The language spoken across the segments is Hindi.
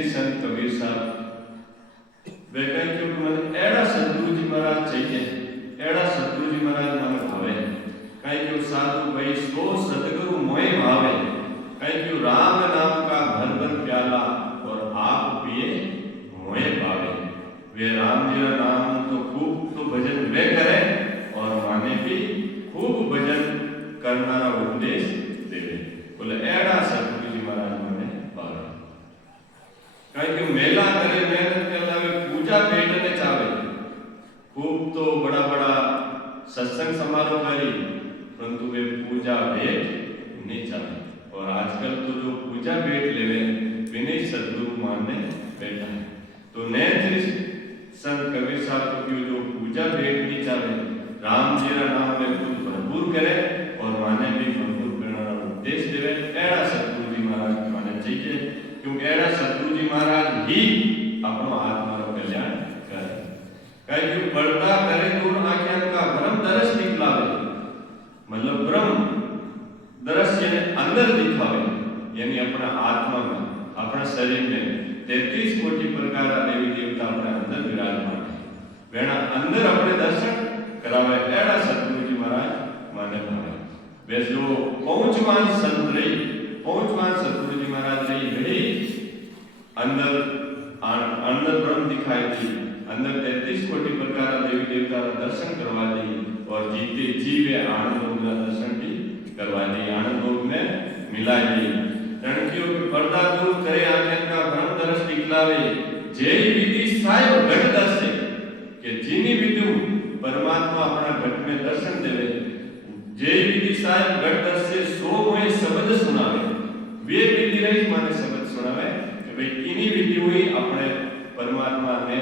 श्री संत कबीर साहब वे कहीं क्यों मैंने एड़ा सतगुरु जी महाराज चाहिए, एड़ा सतगुरु जी महाराज मन भावे, कहीं क्यों साधु भाई सो सतगुरु मोए भावे, कहीं क्यों राम नाम का भर भर प्याला और आप पिए मोए पावे। वे राम जी का नाम तो खूब तो भजन वे करे और माने भी खूब भजन करना उपदेश देवे। बोले एड़ा सतगुरु जी महाराज माने पावे, कहीं क्यों मेला करे मेहनत के अलावे पूजा भेंट ने चावे, खूब तो बड़ा बड़ा सत्संग समारोह करी परंतु वे पूजा भेंट नहीं चाहे। और आजकल तो जो पूजा भेंट लेवे विनय सदगुरु मानने बैठा है। तो नैन संत कबीर साहब को जो पूजा भेंट नहीं चाहे, राम जी का नाम में खुद भरपूर करे और माने भी भरपूर करना उपदेश देवे। एड़ा सतगुरु जी महाराज माने चाहिए, क्योंकि एड़ा सतगुरु जी महाराज ही अपनो आत्मा रो कल्याण करे। कहीं क्यों पर्दा करे दूर आख्यान का ब्रह्म दरस दिखलावे, मतलब ब्रह्म दरस यानी अंदर दिखावे, यानी अपना आत्मा में अपना शरीर में 33 कोटि प्रकार देवी देवता अपने अंदर विराजमान है, वेणा अंदर अपने दर्शन करावे। एड़ा सतगुरु जी महाराज माने भावे। वे जो पहुंचवान संत रही, पहुंचवान सतगुरु जी महाराज रही घड़ी अंदर अंदर ब्रह्म दिखाई दी, अंदर 33 कोटि प्रकार देवी देवता का दर्शन करवा दी और जीते जीवे आनंद लोक का दर्शन भी करवा दी, आनंद लोक में मिला दी। रणकियों के पर्दा दूर करे आंखें का भ्रम दर्श दिखलावे, जय विधि साहिब घट दर्शे, के जिनी विधि परमात्मा अपना घट में दर्शन देवे, जय विधि साहिब घट दर्शे सो मोए शब्द सुनावे। वे विधि रही माने शब्द सुनावे कि भाई इन्हीं विधि हुई अपने परमात्मा ने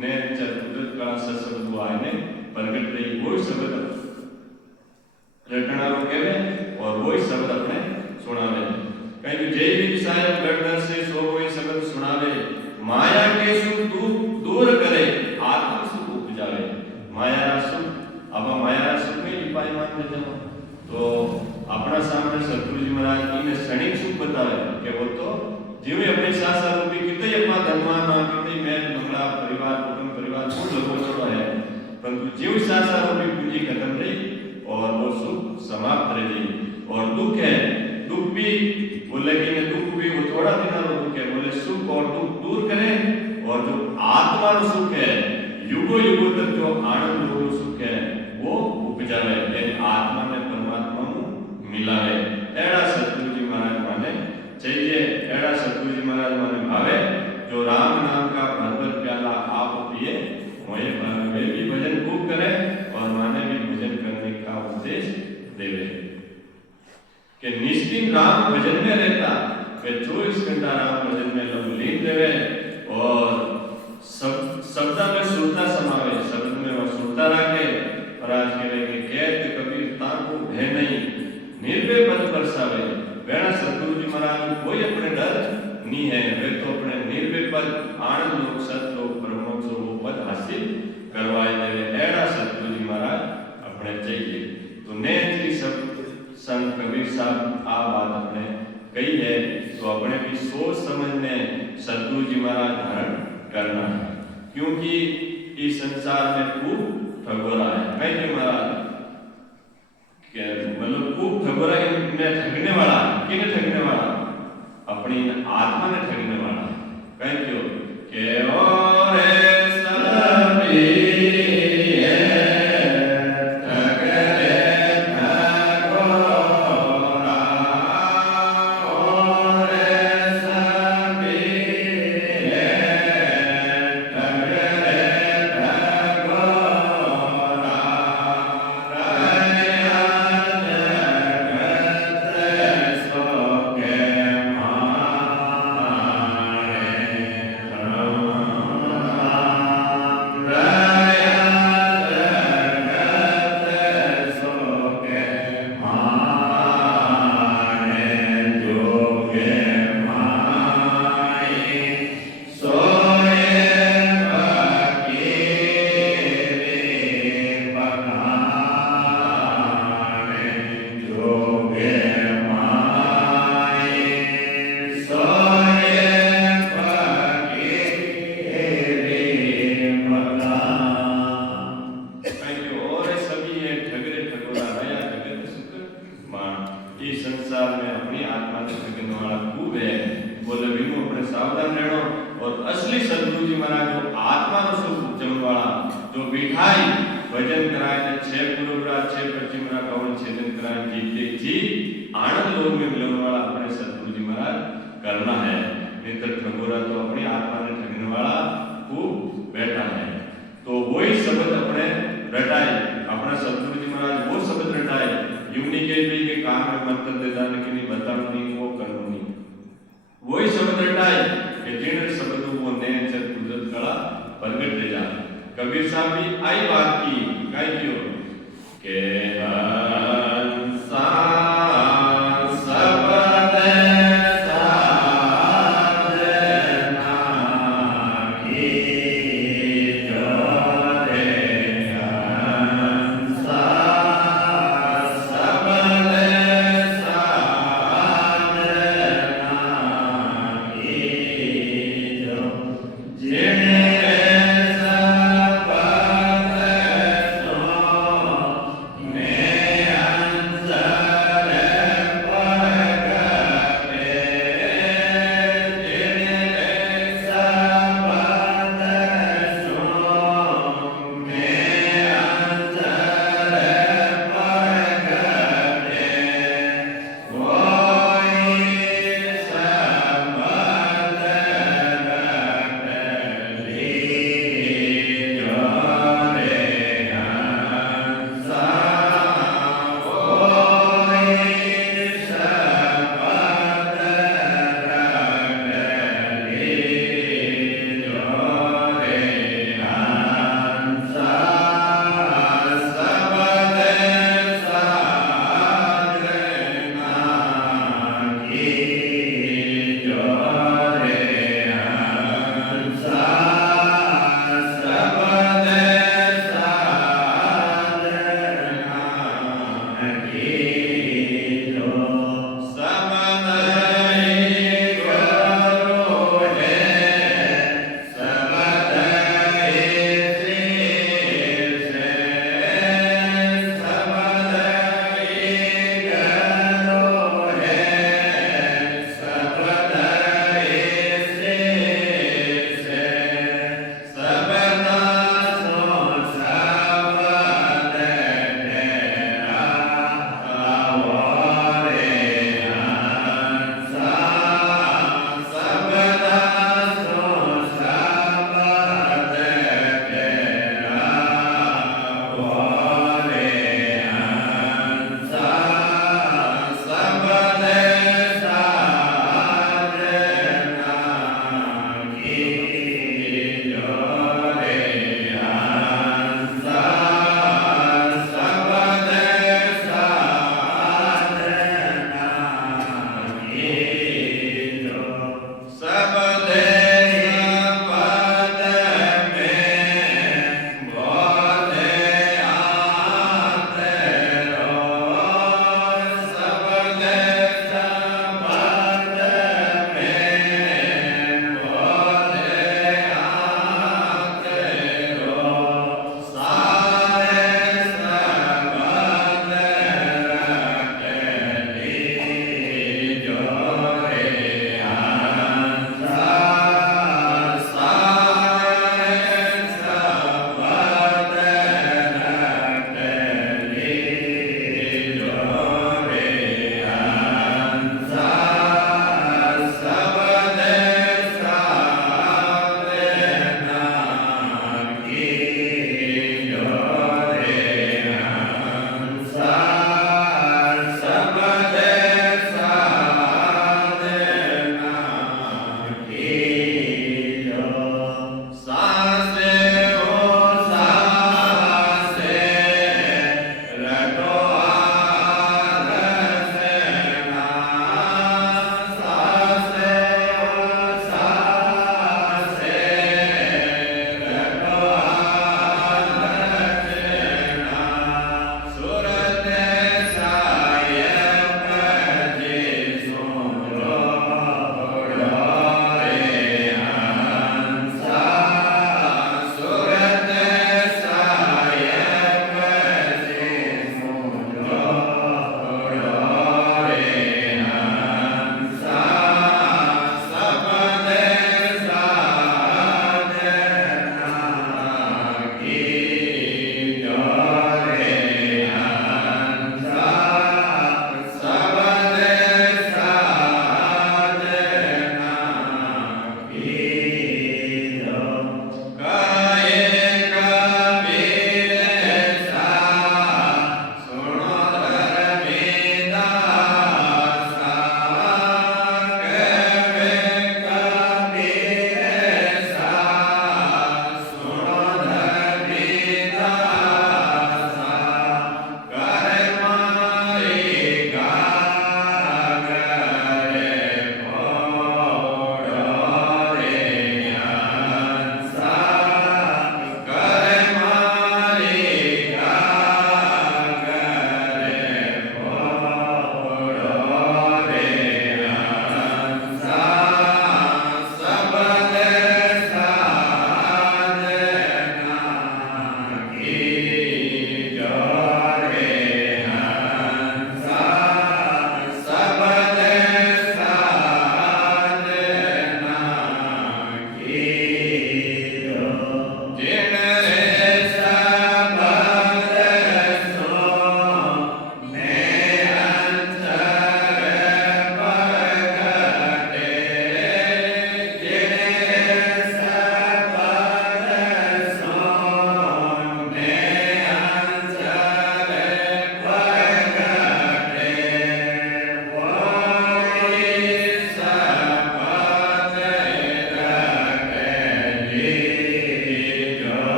कुदरत का सशब्द आने प्रकट रही, वो शब्द रटना रोकेवे और वो शब्द अपने सुनावे। कहीं जय विधि साहिब घट दर्शे सो मोए शब्द सुनावे, माया के सुख दूर करे आत्म सुख उपजावे। माया रा सुख अब माया रा सुख में लिपाई मान में जाओ तो अपना सामने सतगुरु जी महाराज की ने क्षणिक सुख बतावे कि वो तो जीवे अपने शास्त्र रूपी कितने अपना धनवान ना कितने मैं मंगला परिवार कुटुंब परिवार कुल लोगों छोड़ा है, परंतु जीव शास्त्र रूपी पूंजी खत्म रही और वो सुख समाप्त रही। और दुख है, दुख भी बोले कि दुख भी वो थोड़ा दिन और दुख है, बोले सुख और दुख दूर करें और जो आत्मा रो सुख है युगों युगों तक जो आनंद रो सुख है वो उपजावे, यानी आत्मा ने परमात्मा को मिलावे। एड़ा सतगुरु जी महाराज माने चाहिए, एड़ा सतगुरु जी महाराज माने भावे, जो राम नाम का भरभर प्याला आप पिए मोए भावे। वे भी भजन खूब करे और माने भी भजन करने का उपदेश देवे कि निष्दिन राम भजन में रहता, वे 24 घंटा राम भजन में लोग लीन रहे और शब्द में सुरता समावे, शब्द में वह सुरता रखे। और आज कहते कबीर ताको भय नहीं निर्भय पद बरसावे। वेणा सतगुरु जी महाराज कोई अपने डर नहीं है, वे तो अपने निर्भय पद आनंद लोक सत लोक परमोक्ष वो पद हासिल करवाए देवे। एड़ा सतगुरु जी महाराज अपने चाहिए। तो नेत्री सब संत कबीर साहब आ बात अपने कही है तो अपने भी सोच समझ में सतगुरु जी महाराज धारण करना है, क्योंकि इस संसार में खूब ठगोरा है। मैं के महाराज मतलब खूब ठगोरा ने ठगने वाला, किने ठगने वाला? अपनी आत्मा ने ठगने वाला। कहीं क्यों के और ये संसार में अपनी आत्मा ने ठगने वाला खूब है। बोले विनु अपने सावधान रहना। और असली सदगुरु जी महाराज जो आत्मा नो सुख जमन वाला जो बिठाई भजन कराए ने 6 गुरुग्रा 6 पश्चिमरा कवन छेदन कराए जीते जी आनंद लोक में मिलने वाला अपने सदगुरु जी महाराज करना है। नहीं तो ठगोरा तो अपनी आत्मा ने ठगने वाला खूब बैठा है। तो वही शब्द अपने रटाए अपना सदगुरु जी महाराज वो शब्द रटाए यूं नहीं कह भी के काम में मंत्र दे दान कि नहीं बताओ नहीं वो करो नहीं। वही शब्द रटाए कि जिन शब्द वो नए चर गुजर कला प्रगट ले जा। कबीर साहब भी आई बात की काय क्यों के हंसा Ne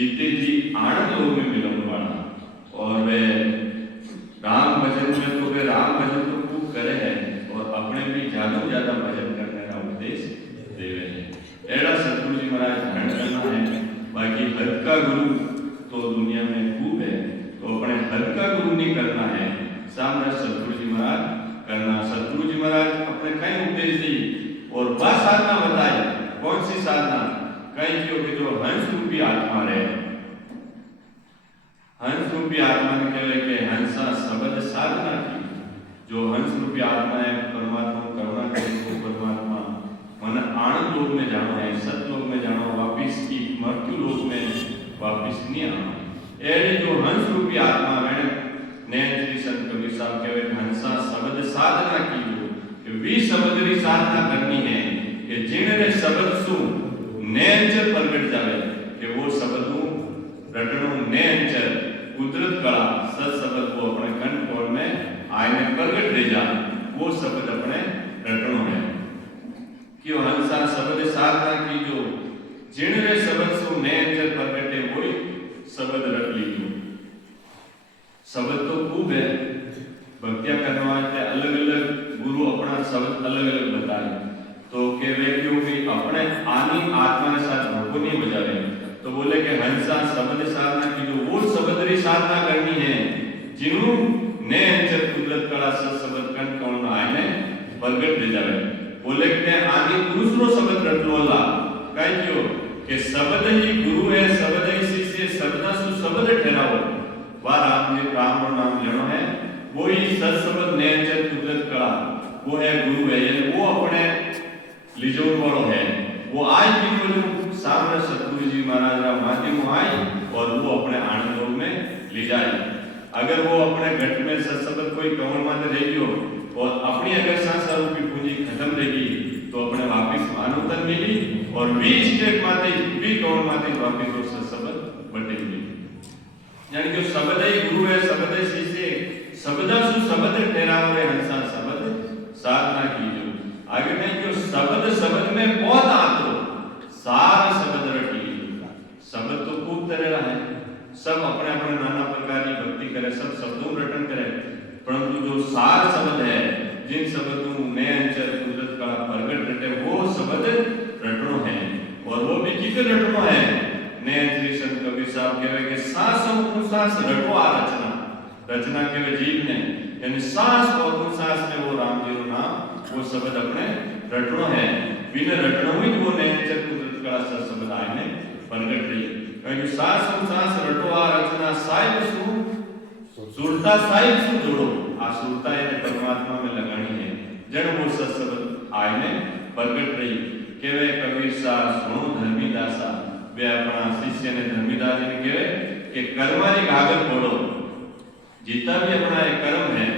जीते जी आनंद लोग में मिलन वाला। और वे राम भजन में तो वे राम भजन तो खूब करे हैं और अपने भी ज्यादा भजन करने का उपदेश देवे हैं। एड़ा सतगुरु जी महाराज धारण करना है। बाकी हद का गुरु तो दुनिया में खूब है, तो अपने हद का गुरु नहीं करना है, सामने सतगुरु जी महाराज करना। सतगुरु जी महाराज अपने कई उपदेश दी और वह साधना बताई। कौन सी साधना? कहीं क्यों कि जो हंस रूपी आत्मा रहे, हंस रूपी आत्मा ने कहले कि हंसा शब्द साधना की। जो हंस रूपी आत्मा है परमात्मा करुणा करे तो परमात्मा मन आनंद लोक में जाना है, सतलोक में जाना, वापिस की मृत्यु लोक में वापिस नहीं आना। ऐसे जो हंस रूपी आत्मा है ने श्री संत कबीर साहब कहवे हंसा शब्द साधना की। जो कि वी शब्द री साधना करनी है कि जिणरे शब्द सु नेचर प्रगट जावे, कि वो शब्द रटणो नेचर कुदरत कला सत शब्द को अपने कंठ में आईने प्रगट दे जा, वो शब्द अपने रटणो है। क्यों हंसा शब्द साधना की। जो जिणरे शब्द सु नेचर प्रगटे वही शब्द रट लीजो। शब्द तो खूब है, भक्तियां करने वाले अलग अलग गुरु अपना शब्द अलग अलग बताए, तो के वे क्यों भी अपने आनी आत्मा के साथ भोग नहीं बजावे, तो बोले कि हंसा शब्द साधना की। जो वो शब्द री साधना करनी है जिन्हों ने अंचर कुदरत कला शब्द कंठ कौन आने प्रगट दे जावे। बोले कि आनी दूसरो शब्द रट लो ला। कहीं क्यों कि शब्द ही गुरु है, शब्द ही शिष्य, शब्द सु शब्द ठहराओ। वह राम ने राम और नाम लेना है, वो ही सत शब्द ने अंचर कुदरत कला, वो है गुरु है, यानी वो अपने लिजोन वालों है। वो आज भी बोलूं सामने सतगुरु जी महाराज का माध्यम आए और वो अपने आनंद लोक में ले जाए। अगर वो अपने घट में सत्सबद कोई कौन मात्र रह गयो और अपनी अगर सांस रूपी पूंजी खत्म रहेगी तो अपने वापिस मानवतन मिली और वी स्टेट माते वी कौन माते वापिस वो सत्सबद बटेगी। यानी कि शब्द ही गुरु है, शब्द ही शिष्य, शब्द सु शब्द ठहराव रे हंसा शब्द साधना कीजिए। आगे नहीं कि शब्द में बहुत आतो सार शब्द रटी। शब्द तो खूब तरह है, सब अपने अपने नाना प्रकार की भक्ति करे, सब शब्दों रटन करे, परंतु जो सार शब्द है जिन शब्दों में अंचर कुदरत का प्रगट रटे वो शब्द रटनो है। और वो भी कितने रटनो है ने श्री संत कबीर साहब कहवे कि सांस और सांस रटो आ रचना। रचना के जीव ने यानी सांस और सांस में वो राम जी का नाम वो शब्द अपने रटनो है। बिना रटनो ही वो ने अंचर कुदरत का शब्द आए में प्रगट रही। क्योंकि सांस और सांस रटो आ रचना साहिब सु सुरता साहिब सु जोड़ो। आ सुरता है परमात्मा में लगानी है, जड़ वो शब्द आए में प्रगट रही। केवे कबीर साहब सुनो धर्मीदासा, वे अपना शिष्य ने धर्मीदास जी ने कहे कि कर्मारी घाघर फोड़ो। जितना भी अपना एक कर्म है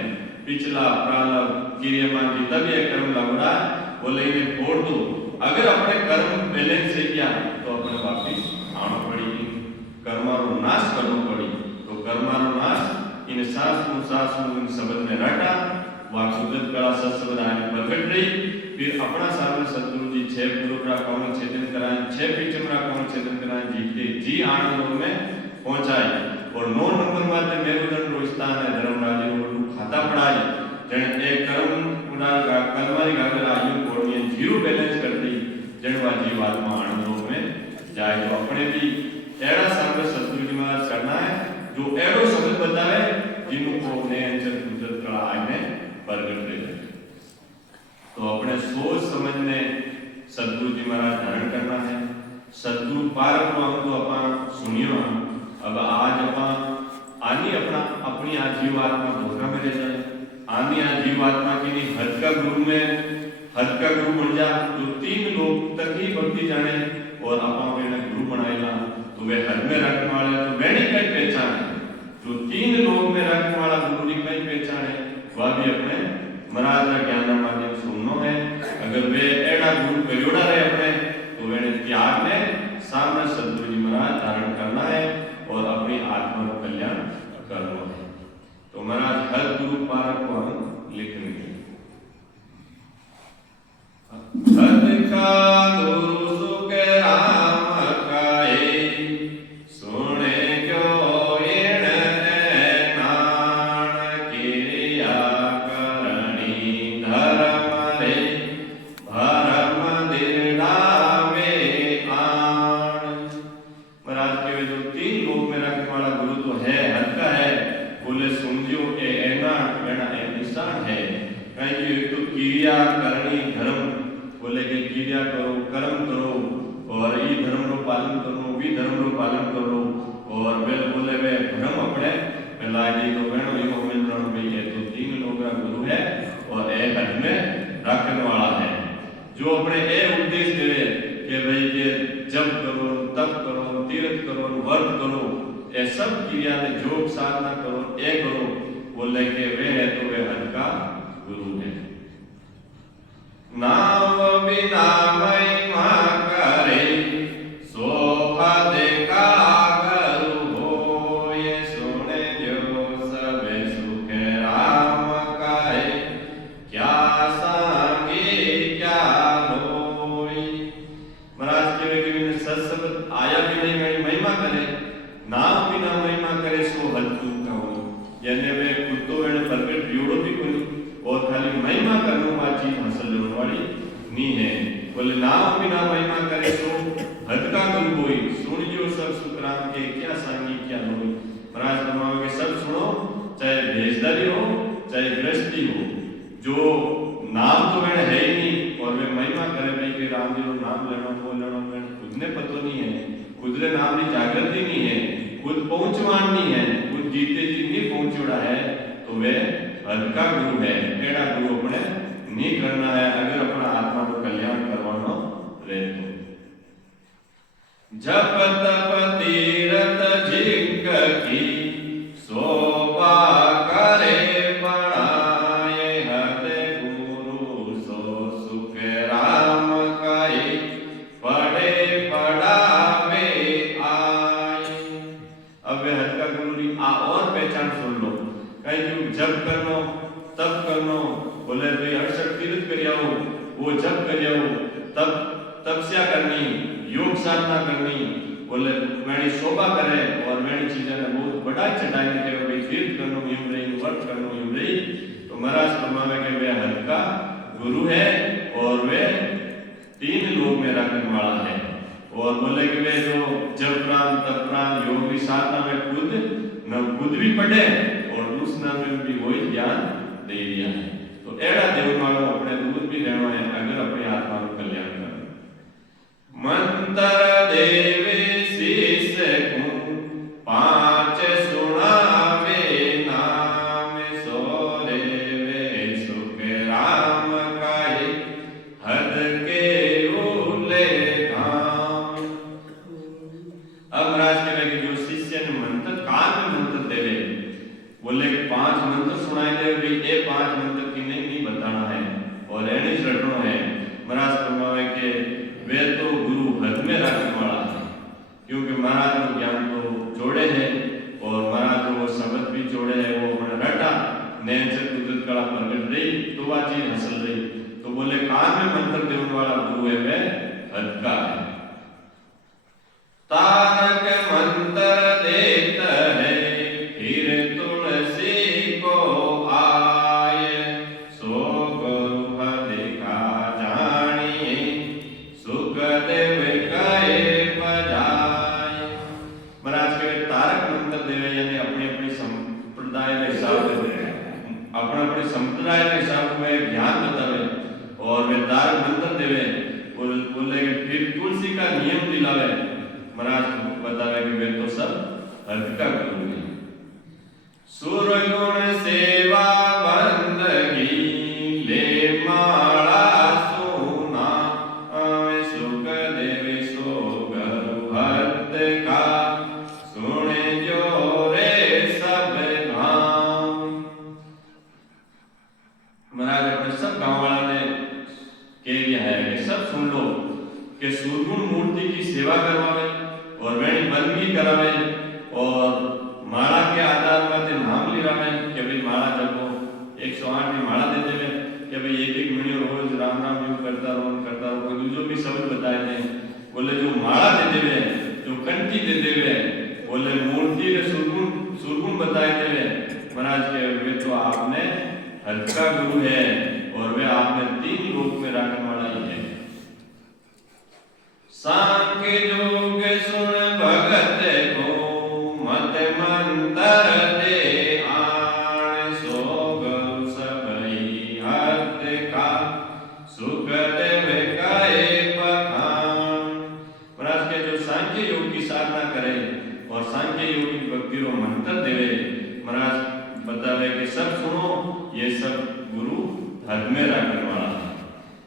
पिछला प्रारब्ध क्रियामान जितना भी एक कर्म लग रहा है वो लेने फोड़ दो। अगर अपने कर्म बैलेंस से किया तो अपने वापिस आना पड़ेगी, कर्मारो नाश करना पड़ी। तो कर्मारो नाश इन सांस इन शब्द में रटा वह कुदरत कला शब्द आने प्रकट रही। फिर अपना सामने सदगुरु जी 6 पूर्व कौन छेदन कराए, 6 पीछे कौन छेदन कराए, जीते जी आनंद में पहुंचाए। और 9 नंबर बात मेरुदंड रो स्थान है धर्मराज रो खाता पढ़ाई जने एक कर्म उड़ा कर्मारी गागर आयु कोणिए जीरो बैलेंस कर दी जनवा जीवात्मा आनंद में जाए। तो अपने भी एड़ा सामने सदगुरु जी महाराज करना है जो एड़ो शब्द बतावे जिनको ने अंचर कुदरत कला आने प्रगट रहे। तो अपने सोच समझने सदगुरु जी महाराज धारण करना है। सदगुरु पारक को हम तो अपन सुनियो। अब आज अपन आनी अपना अपनी आजीवात्मा धोखा में रह जाए। आनी आजीवात्मा की नहीं हद का गुरु में हद का गुरु बन जा जो 3 लोग तक ही भक्ति जाने और अपन गुरु बनाएगा तो वे हद में रखने वाले तो वे नहीं कहीं पहचान है। जो 3 लोग में रखने वाला गुरु नहीं कहीं पहचान है वह भी अपने महाराज का ज्ञान माध्यम सुनना है। अगर वे एड़ा गुरु करियोड़ा रहे अपने तो वे त्याग में सामने सदगुरु जी महाराज धारण करना है और अपनी आत्मा का कल्याण करना है। तो महाराज हर गुरु पारक को हम लिखेंगे। हद का गुरु सुख राम काए सो के वे जो 3 लोक में रखने वाला गुरु तो है, हल्का है। बोले सुनजियो ए एना एना ए निशान है। कहीं कि एक तो क्रिया करनी धर्म, बोले कि क्रिया करो, कर्म करो और ई धर्म रो पालन करो, वी धर्म रो पालन करो। और वे बोले वे भ्रम अपने लागी तो वेणो यो मिलरण में ये तो 3 लोग का गुरु है और ए हद में रखने वाला है। जो अपने ए उद्देश्य देवे कि भाई ये जप करो, तप करो, तीर्थ करो, व्रत करो, ये सब क्रिया ने योग साधना करो, ए करो, बोले कि वे है तो वे हद का गुरु है। नाम बिना महिमा करे शोभा देखा गुरु हो, ये सुने जो सब सुख राम कहे, क्या सांगे क्या होई। महाराज के सत्संग आया भी नहीं मेरी महिमा करे, नाम बिना महिमा करे सो हल्कू का हो, यानी वे खुद तो मैंने प्रकट व्यूड़ो भी कोई और खाली महिमा करने वाली चीज हासिल होने वाली नहीं है। बोले नाम बिना महिमा करे तो हद का गुरु होई, सुनियो सब सुख राम के, क्या सांगी क्या होई। महाराज फरमावे के सब सुनो, चाहे भेजदारी हो चाहे गृहस्थी हो, जो नाम तो मैंने है ही नहीं और वे महिमा करे भाई कि राम जी रो नाम लेना बोलना मैंने खुद ने पतो नहीं है, खुद ने नाम की जागृति नहीं है, खुद पहुंचवान नहीं है, खुद जीते जी नहीं पहुंचोड़ा है, तो वे हल्का गुरु है। एड़ा गुरु अपने नहीं करना है अगर अपना आत्मा को कल्याण करवानो रहे तो। जप तप तीरथ झिंक की शोभा करे बढ़ाए, हद गुरु सो सुख राम कहे, पढ़े पढ़ावे आए। अब वे हल्का गुरु की आ और पहचान सुन लो, कहीं जप करनो तप करनो, बोले भाई 68 तीर्थ करियाओ, वो जप करियाओ, तब तपस्या करनी, योग साधना करनी, बोले मैंने शोभा करे और मैंने चीजें ने बहुत बड़ा चढ़ाई के भाई तीर्थ करनो यूं रही, व्रत करनो यूं रही, तो महाराज फरमावे के वे हल्का गुरु है और वे 3 लोक में रखने वाला है। और बोले कि वे जो जप प्राण तप प्राण योग की साधना में खुद भी पढ़े और दूसरा में भी वही ज्ञान दे दिया है। तो एड़ा देव मानो अपने दूध भी लेना है अगर अपने आत्मा को कल्याण करना। मंत्र देवे शीस को 5 सुनावे नाम, सोरे वे सुख राम कहे, हद के उले धाम। अब महाराज कह रहे जो शिष्य ने मंत्र कान में मंत्र देवे, बोले 5 मंत्र सुनाए दे भाई ये 5 मंत्र की नहीं बताना है और एने रटना है। महाराज फरमावे के वे तो गुरु हद में रखने वाला है, क्योंकि महाराज को ज्ञान तो जोड़े है और महाराज को शब्द भी जोड़े है, वो अपना रटा नैन से कुदरत कला प्रगट रही तो वह चीज हासिल रही। तो बोले कान में मंत्र देने वाला गुरु है वे हद का है। तारक मंत्र देता है फिर तुलसी को आए, सो गुरु हद का जानिए, सुख देव कहे बजाए। महाराज के तारक मंत्र देवे यानी अपने अपने संप्रदाय के हिसाब से अपने अपने संप्रदाय के हिसाब में ज्ञान बतावे और वे तारक मंत्र देवे, बोले फिर तुलसी का नियम दिलावे। महाराज बतावे कि वे तो सब हद का गुरु है। सुर गुण सेवा बंदगी ले माला सोना, सुख देव सो गुरु हद का, सुने जो रे सब धाम। महाराज अपने सब गांव वाला ने कह दिया है कि सब सुन लो कि सुरगुण मूर्ति की सेवा करवावे और वेणी बंदगी करावे और माला के आधार पर नाम लिरावे कि भाई माला जपो 108 की माला दे देवे कि भाई एक महीने रोज राम राम यूं करता रहो कोई दूसरो भी शब्द बताए थे। बोले जो माला दे देवे, जो कंठी दे देवे, बोले मूर्ति ने सुरगुण बताए देवे। महाराज के वे तो आपने हल्का गुरु है और वे आपने 3 लोक में रखने वाला ही है। सांख्य योग सुन भगत साधना करे और सांख्य योगी भक्ति रो मंत्र देवे। महाराज बतावे कि सब सुनो, ये सब गुरु हद में रखने वाला है।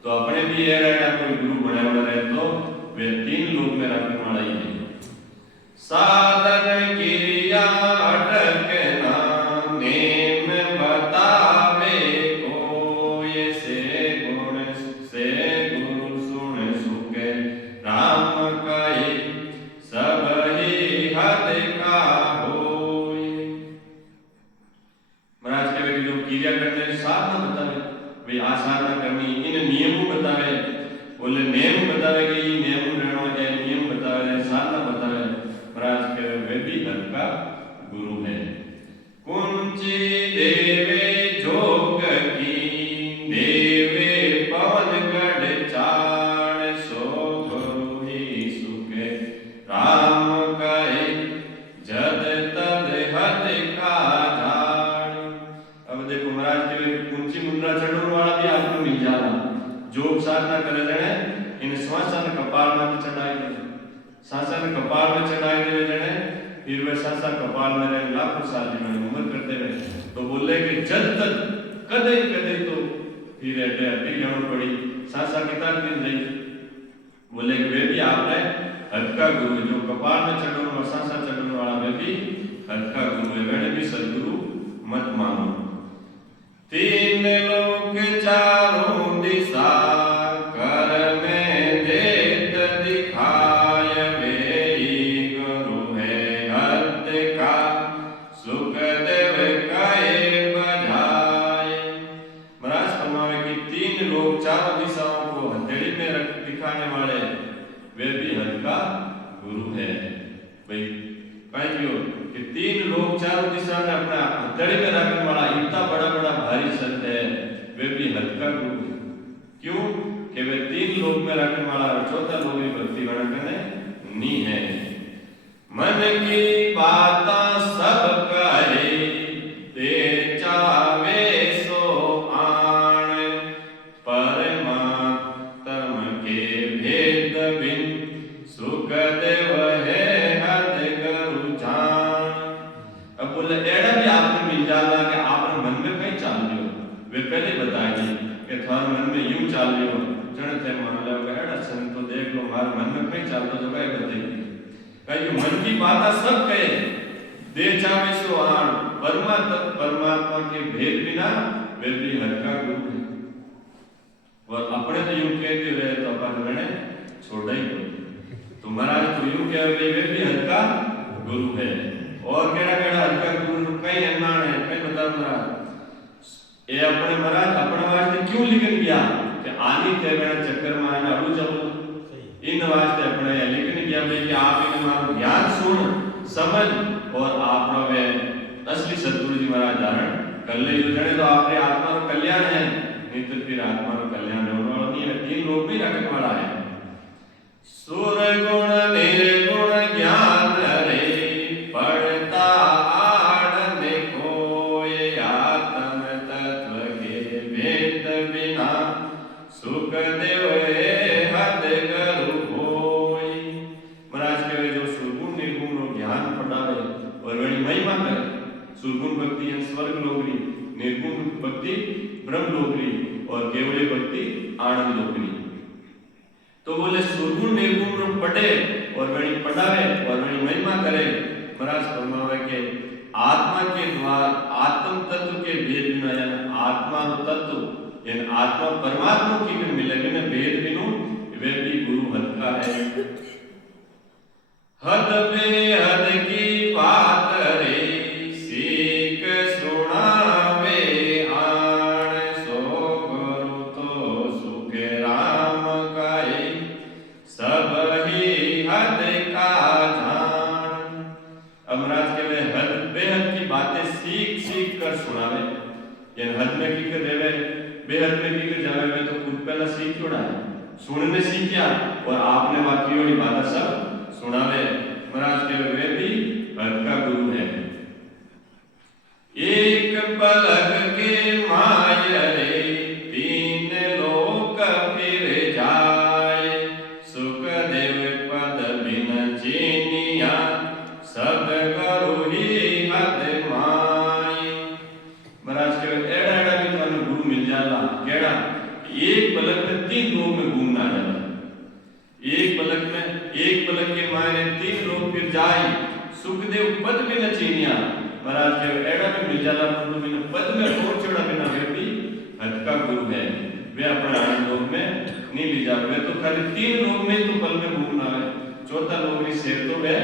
तो अपने भी ये रहना, कोई गुरु बने वाला रहे तो वे 3 लोक में रखने वाला ही है। साधन क्रिया अटक ना नेम बतावे कोय, से गुरु सुन सुखे राम कहि सब ही हद का होय। महाराज कहे जो क्रिया करने साधना बतावे, भाई आ साधना करनी, इन नियमों बतावे, बोले नियम बतावे कि ये नियम रहना है, नियम बतावे, साधना बतावे। महाराज कहे वे भी हद का गुरु है। कुंची देवे जोग की देवे पवन गढ़ चाण, सो गुरु ही सुखे राम कहे जद तद हद का जान। अब देखो महाराज के कुंची मुद्रा चढ़ने वाला भी आपको मिल जाना। जोग साधना करे जने इन श्वासन कपाल में चढ़ाई दे, शासन कपाल में चढ़ाई दे जने, फिर वे शासन कपाल में रहे लाखों साल जिन्होंने उम्र करते रहे। तो बोले कि जब तक कदे कदे तो फिर अड्डे अड्डी जाना पड़ी, शासा कितना दिन रही। बोले कि वे भी आपने हद का गुरु, जो कपाल में चढ़ने वाला शासा चढ़ने वाला वे भी हद का गुरु है, वे भी सदगुरु मत मानो। 3 लोक चारों दिशा कर में देत दिखाय, वे गुरु है हद का सुख देव कहे बजाय। महाराज फरमावे कि 3 लोग चारों दिशाओं को हथेली में रख दिखाने वाले वे भी हद का गुरु है। भाई क्यों कि 3 लोग चारों दिशा में अपना हथेली में रखने वाला इतना बड़ा बड़ा भारी संत है, वे भी हद का गुरु है। क्यों कि वे 3 लोग में रखने वाला और 4था लोग भी भक्ति गण करने नहीं है। मन की बाता सब कहे ते चावे सो आण, परमात्म के भेद बिन सुख देव है हद गुरु जान। अब बोले एड़ा भी आपने मिल जाला कि आपने मन में कहीं चाल लियो, वे पहले बताएंगे कि थार मन में यूं चाल लियो, जन थे मान लो एड़ा संत तो देख लो मार मन में कहीं चालता जो कहीं बताएंगे कहीं मन की बात सब कहे दे चावे सो आण, परमात्मा के भेद बिना वे भी हद का गुरु है। और अपने तो यूं कहते हुए तो अपन मैंने छोड़ा ही तो महाराज तो यूं कह रहे वे भी हद का गुरु है। और केड़ा केड़ा हद का गुरु कई अन्नान है, कई बता महाराज ये अपने महाराज अपने वास्ते क्यों लिखन गया कि आनी थे मेरा चक्कर में आना अड़ू चलो इन वास्ते अपने लिखन गया भाई कि आप इन मारो ज्ञान सुन समझ और आप वे असली सतगुरु जी महाराज धारण कर ले जने तो आपने आत्मा का कल्याण है, नहीं तो फिर आत्मा का कल्याण होने वाला नहीं है। 3 लोग भी रखने वाला है। सुर गुण निर्गुण ज्ञान रे पढ़ता आड़ देखो, ये आत्म तत्व के भेद बिना सुख देव हद गुरु होय। महाराज कहे जो सुरगुण निर्गुण ज्ञान पढ़ावे और बड़ी महिमा करे, सुरगुण भक्ति है स्वर्ग लोकरी, निर्गुण भक्ति ब्रह्म लोकरी और केवली भक्ति आनंद लोकरी। तो बोले सुरगुण निर्गुण पढ़े और बड़ी पढ़ावे और बड़ी महिमा करे। महाराज फरमावे के आत्मा के द्वार आत्म तत्व के भेद बिना यानी आत्मा तत्व यानी आत्मा परमात्मा की भी मिले बिना भेद बिनु वे भी गुरु हद का है। हद में हद की बात रे सीख सुनावे आण, सो गुरु तो सुख राम काई सब ही हद का जान। अमराज के वे हद बेहद की बातें सीख सीख कर सुनावे यानी हद में की कर देवे बेहद में की कर जावे वे तो खुद पहला सीख छोड़ा है, सुनने सीखा और आपने बाकी वाली बातें सब सुनावे। महाराज के वे भी हद का गुरु है। एक पलक के माय रे 3 लोक फिर जाए, सुख देव पद बिन चीनिया सुखदेव पद भी न चीनिया महाराज के एड़ा भी मिल जाला परंतु बिना पद में पहुंचड़ा बिना वे भी हद का गुरु है वे अपने आनंद लोक में नहीं ले जा वे तो खाली 3 लोक में तो पल में घूमना है चौथा लोक की शेर तो वे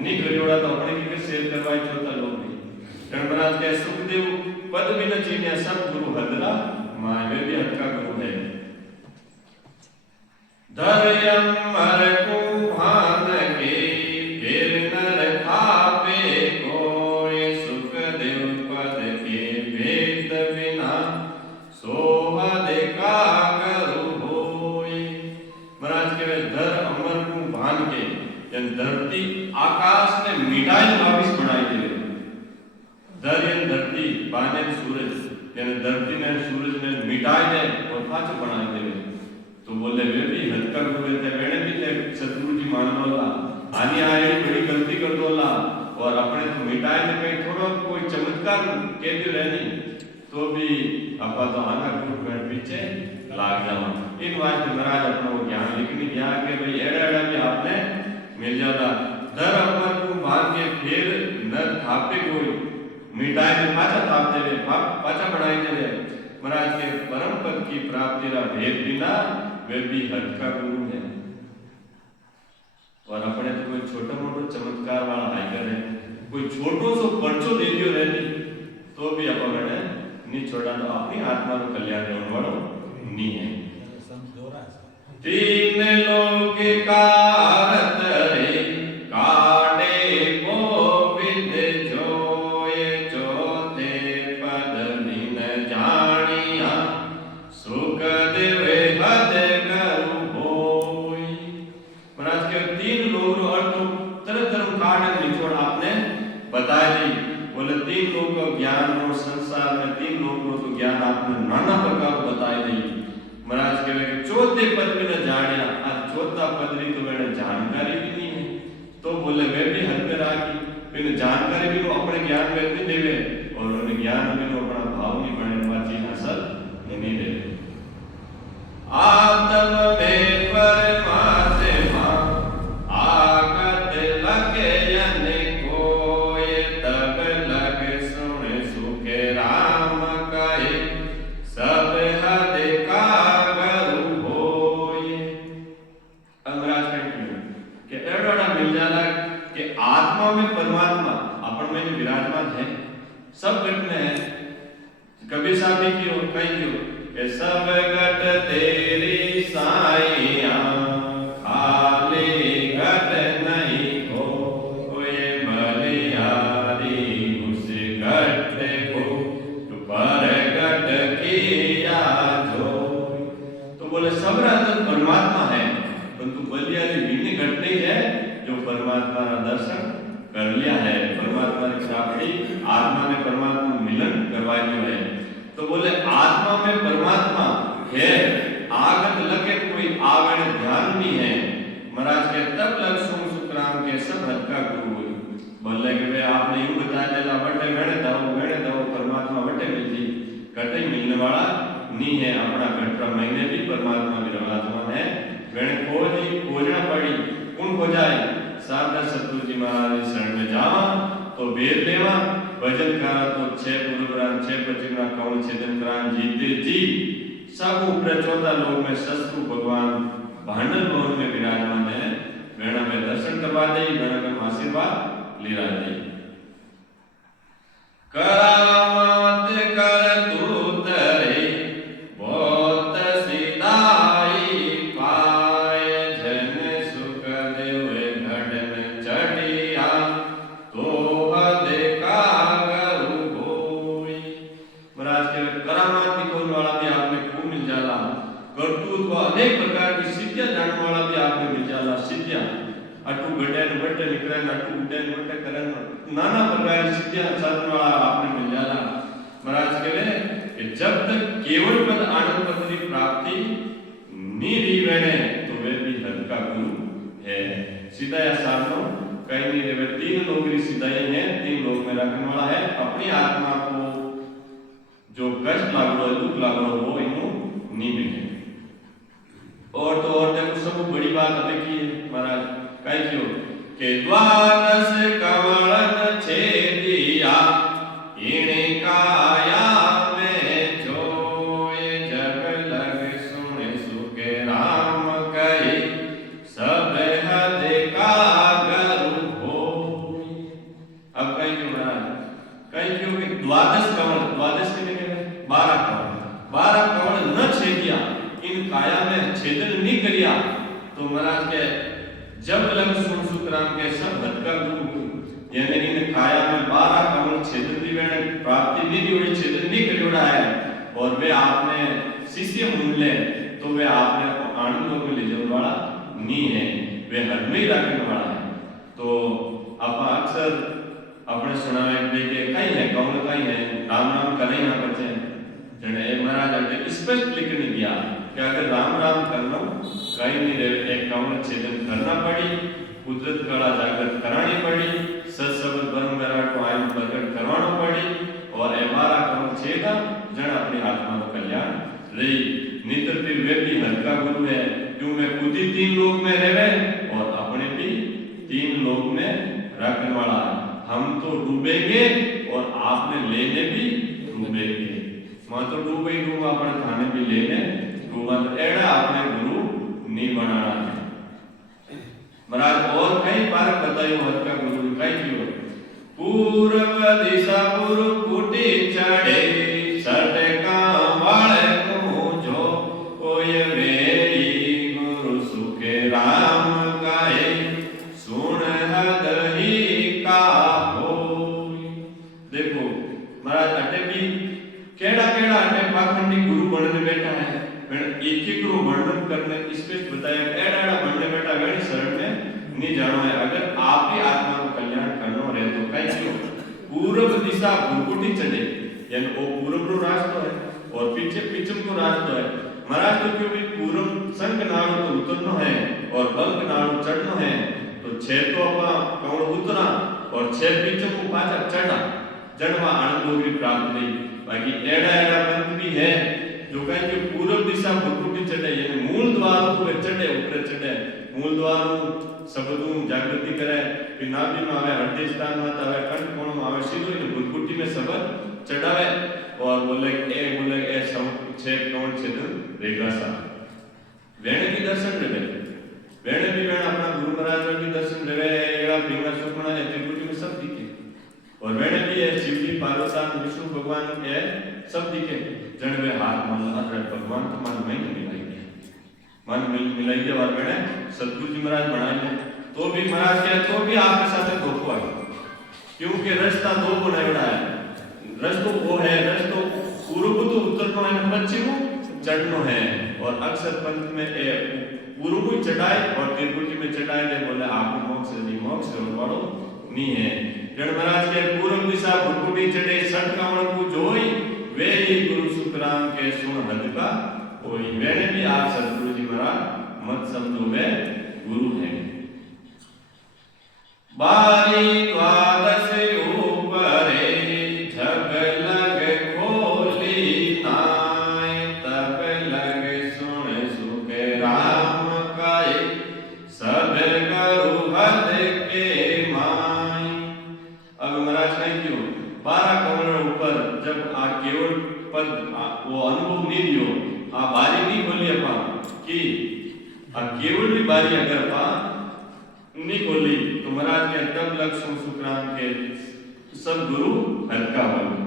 नहीं करियोड़ा तो अपने की शेर करवाए चौथा लोक भी महाराज के सुखदेव पद भी न चीनिया सब गुरु हदरा मां वे भी हद का गुरु है धर्यम मर को भान के फिर नर थापे कोई सुखदेव पद के भेद बिना सोहद का करु होय महाराज के धर अमर को भान के जन धरती आकाश में मिटाई वापिस बनाई दे धर यानी धरती बाने सूरज यानी धरती ने सूरज ने मिटाई दे और पाछो बनाई दे तो बोले वे भी हद का गुरु थे मैंने भी थे सतगुरु जी मान लो आनी आए बड़ी गलती कर दो और अपने तो मिटाए में कहीं थोड़ा कोई चमत्कार कह दे रहनी तो भी अपा तो आना गुरु के पीछे लाग जाओ इन वास्ते महाराज अपना वो ज्ञान लिखनी ज्ञान के भाई एड़ा एड़ा भी आपने मिल जाता धर अमर को भाग के फिर न थापे कोई मिटाए में पाछा थाप दे पाछा बढ़ाई दे महाराज के परम पद की प्राप्ति रा भेद बिना वे भी हद का गुरु है और अपने तो कोई छोटा मोटा चमत्कार वाला हाइकर है कोई छोटो सो पर्चो दे दियो रहनी तो भी अपन मैंने नहीं छोड़ा तो अपनी आत्मा को कल्याण होने वाला नहीं है 3 लोक का रे काटे को विद जोय चौथे पद बिन जानिया सुख देवे हद करु होय महाराज के 3 लोक रो अर्थ तरह तरह काट निचोड़ आपने बता दी बोले 3 लोक का ज्ञान और संसार में 3 लोक का ज्ञान आपने नाना प्रकार बताई दी महाराज के चौथे पद में न जानिया आज चौथा पद री तो मैंने जानकारी भी नहीं है तो बोले वे भी हद में राखी बिन जानकारी भी वो अपने ज्ञान में नहीं देवे और उन्हें ज्ञान में वो अपना भाव नहीं बने वाची हासिल नहीं देवे आत्म में परमात्मा आगत लगे यने कोय तब लग सुन सुखे राम कहे सब हद का करु होय अंगराज के एड़ा मिल जाला कि आत्मा में परमात्मा अपन में जो विराजमान है सब घट में है कभी साथी की और कहीं क्यों कि सब घट तेरी साइया खाली घट नहीं हो कोई बलियारी उस घट को तो पर घट किया जो तो बोले सब अंदर परमात्मा है परंतु बलियारी बिन्नी घट नहीं है जो परमात्मा का दर्शन कर लिया है परमात्मा की प्राप्ति आत्मा में परमात्मा मिलन करवा दिया है तो बोले आत्मा में परमात्मा है आगत लगे कोई आगण ध्यान नहीं है महाराज के तब लग सुखराम के सब हद का गुरु हुए बोले कि वे आपने यूं बता दिया बटे मैंने दो परमात्मा बटे मिलती कटे मिलने वाला नहीं है अपना घटरा महीने भी परमात्मा विराजमान है मैंने खोजना पड़ी कौन खोजाए साधना सतगुरु जी महाराज शरण में जावा तो वेद लेवा भजन करा तो 6 पुरुषान 6 पचिना कौन छेदन करान जीते जी सब ऊपर चौथा लोक में शत्रु भगवान भांडल भवन में विराजमान है वेणा में दर्शन करवा दे वेणा में आशीर्वाद ले रहा दे करामत कर तू तरे बहुत सिदाई पाए जन सुख देवे घड़न चढ़िया तो हद का करु होय महाराज के करामात दिखोने वाला भी आपने खूब मिल जाला करतूत को अनेक प्रकार की सिद्धियां जानने वाला भी आपने मिल जाला सिद्धियां अटू गड्ढे न बट्टे निकले न अटू गड्ढे न बट्टे करन नाना प्रकार की सिद्धियां जानने वाला आपने मिल जाला महाराज के कि जब तक केवल पद आनंद पद की प्राप्ति नहीं दी वेने तो वे भी हद का गुरु है सीधा या साधनो कहीं नहीं वे 3 लोक की सीधाई है 3 लोक में रखने वाला है अपनी आत्मा को जो कष्ट लागो दुख लागो वो इनको नहीं मिले और तो और देखो सब बड़ी बात हमें की है महाराज कहीं क्यों के द्वादश कमल द्वादश कवल, द्वादश कितने कहते हैं 12 कवल, 12 कवल न छेदिया, इन काया में छेदन नहीं करिया, तो महाराज के जब लग सुन सुखराम के सब हद का गुरु, यानी इन काया में 12 कवल छेदन दी वेणे प्राप्ति नहीं दी, छेदन नहीं करियोड़ा है, और वे आपने शिष्य मूल्य, तो वे आपने आनंद लोग ले जाने वाला नहीं है, वे हद में ही रखने वाला है। तो आप अक्सर अपने सुनावे के कई है कौन कई है राम राम करें यहाँ बच्चे जने महाराज अटे स्पष्ट लिखने दिया कि अगर राम राम करना कहीं नहीं रहे, एक कौन छेदन करना पड़ी, कुदरत कला जागृत करानी पड़ी, सत्सबद ब्रह्म विराट को आयु प्रकट करवाना पड़ी, और 12 कौन छेदा जन अपनी आत्मा को कल्याण रही। नितर फिर वे भी हद का गुरु है, क्यों मैं खुद ही 3 लोक में रहे और अपने भी 3 लोक में रखने वाला है। हम तो डूबेंगे और आपने लेने भी डूबेंगे, मैं तो डूबे ही डूबा अपने थाने भी लेने डूबा, तो एड़ा आपने गुरु नहीं बनाना है। महाराज और कई बार बताइयो हद का गुरु कई क्यों, पूर्व दिशा पूर्व कुटी चढ़े सटका वाले को जो कोई वेरी गुरु सुखे राम गाए सुन हद ही का हो। देखो महाराज अटे भी केड़ा केड़ा अटे पाखंडी गुरु बनने बैठा है, एक ही गुरु वर्णन करने स्पष्ट बताया एड़ा एड़ा बनने बैठा गणी शरण में नहीं जानो है। अगर आप ही आत्मा को कल्याण करना रहे तो कई क्यों पूर्व दिशा भूकुटी चढ़े, यानी वो पूर्व रो रास्ता है और पीछे पीछम को रास्ता है। महाराज तो क्यों भी पूर्व संग नाड़ो तो उतरना है और बंग नाड़ो चढ़ना है, तो छह तो अपना कौन उतरा और छह पीछम को पाचा चढ़ा, जन्मा आनंद होगी प्राप्त नहीं। बाकी एड़ा एड़ा पंथ भी है जो कहीं कि पूर्व दिशा भूकुटी चढ़े, यानी मूल द्वार तो वे चढ़े ऊपर चढ़े, मूल द्वार सबदू जागृति करे, फिर नाभि में आवे, हृदय स्थान में आवे, कंठ कोण में आवे, सीधो इन भूकुटी में सबद चढ़ावे और बोले ए सम छे कौन छेदन रेगा सा वेणे की दर्शन रहे, वेणे भी वेणे अपना गुरु महाराज की दर्शन रहे, एड़ा पिंगा सुखना है त्रिकुटी में सब दिखे, और वेणे भी है शिव जी पार्वती विष्णु भगवान के सब दिखे, जन वे हाथ मन हर भगवान तो मन में मिलाई दिया, मन मिलाई दिया और वेणे सतगुरु जी महाराज बनाए, तो भी महाराज क्या तो भी आपके साथ धोखा है, क्योंकि रास्ता दो बनाया है, रास्ता वो है, रास्ता पूर्व तो उतरना है, पश्चिम चढ़ना है, और अक्सर पंथ में पूर्व को चढ़ाए और त्रिकुटी में चढ़ाए ने बोले आपको मोक्ष नहीं, मोक्ष वालों नहीं है। जन महाराज के पूर्व दिशा भूकुटी चढ़े सट कावण को जोई वे ही गुरु सुखराम के सुन हद का कोई, वेणे भी आप सतगुरु जी महाराज मत समझो वे गुरु है। बारी द्वादश ऊपरे जब लग खोली नाय, तब लग सुन सुख राम काए सब गुरु हद के माय। अब महाराज कहीं क्यों 12 कमर ऊपर जब आ केवल पद वो अनुभव नहीं दियो, आ बारी नहीं खोली अपा कि आ केवल भी बारी अगर अपा नहीं खोली तो महाराज के तब लग सुन सुखराम के सब गुरु हल्का बन।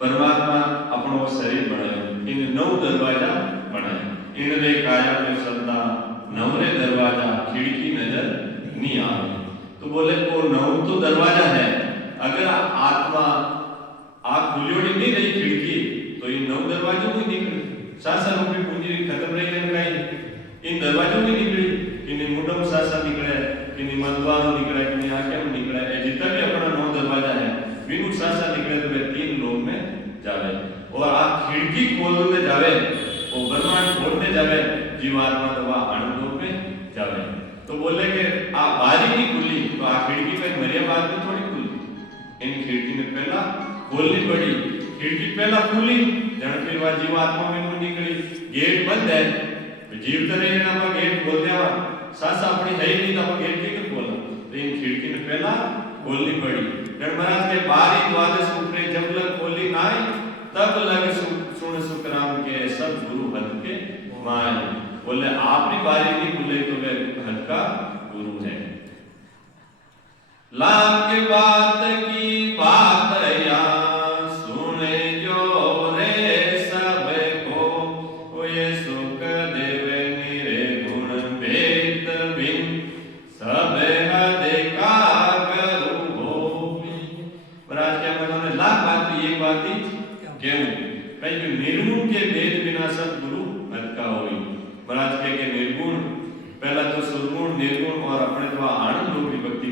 परमात्मा अपनो शरीर बनाए, इन 9 दरवाजा बनाए, इन रे काया में सदा 9 दरवाजा खिड़की नजर नहीं आवे, तो बोले वो 9 तो दरवाजा है, अगर आत्मा आप खुलियोड़ी नहीं रही खिड़की तो इन 9 दरवाजों में निकले, सासा रूपी पूंजी खत्म रही है, इन दरवाजों में निकली, किन्हीं मुंडम सासा निकले, किन्हीं मधुवारो निकले, किन्हीं आंखें में निकले, जितना भी अपना 9 दरवाजा है विनुट सासा निकले तो वे 3 लोक में जावे, और आप खिड़की खोलने जावे वो ब्रह्मांड खोलने जावे जीवात्मा दवा आनंद लोक में जावे। तो बोले कि आप बारी नहीं खुली तो आप खिड़की पे मरिया बाद में थोड़ी खुली, इन खिड़की में पहला खोलनी पड़ी, खिड़की पहला खुली जन फिर वह जीवात्मा में निकली, गेट बंद है जीव तो नहीं ना गेट खोल दिया, सासा अपनी है ही नहीं था गेट के खोला, तो इन खिड़की ने पहला खोलनी पड़ी। जन महाराज के बारी द्वादश ऊपरे जब लग खोली नाई, तब लग सुन सुखराम के सब गुरु हद के माय। बोले आपनी बारी नहीं खुले तो वे हद का गुरु है। लाख बात की बात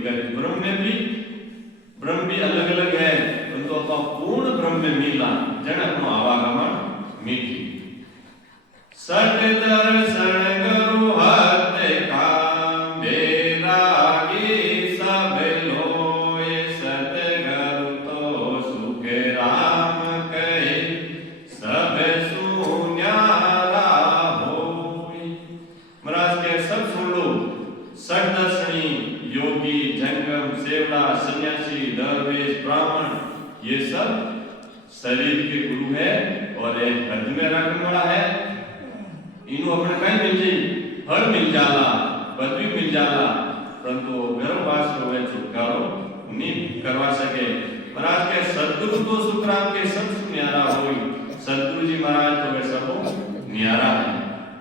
अधिकारी। ब्रह्म भी अलग अलग है, परंतु अपना पूर्ण ब्रह्म में मिला जन अपनो आवागमन मिली। सट दर्शन गुरु हत का बेरागी सब लोए, सतगुरु तो सुख राम कहे सब सुन्यारा होय। महाराज के सब सुन लो, सट दर्शनी योगी जंगम सेवड़ा सन्यासी दरवेश ब्राह्मण ये सब शरीर के गुरु है और एक हद में रखने वाला है। इन्हों अपने कहीं मिल जाए, हर मिल जाला, पदवी मिल जाला, परंतु गर्भवास को वे छुटकारो नहीं करवा सके। महाराज के सदगुरु तो सुखराम के सब न्यारा होई, सदगुरु जी महाराज तो वे सब न्यारा है।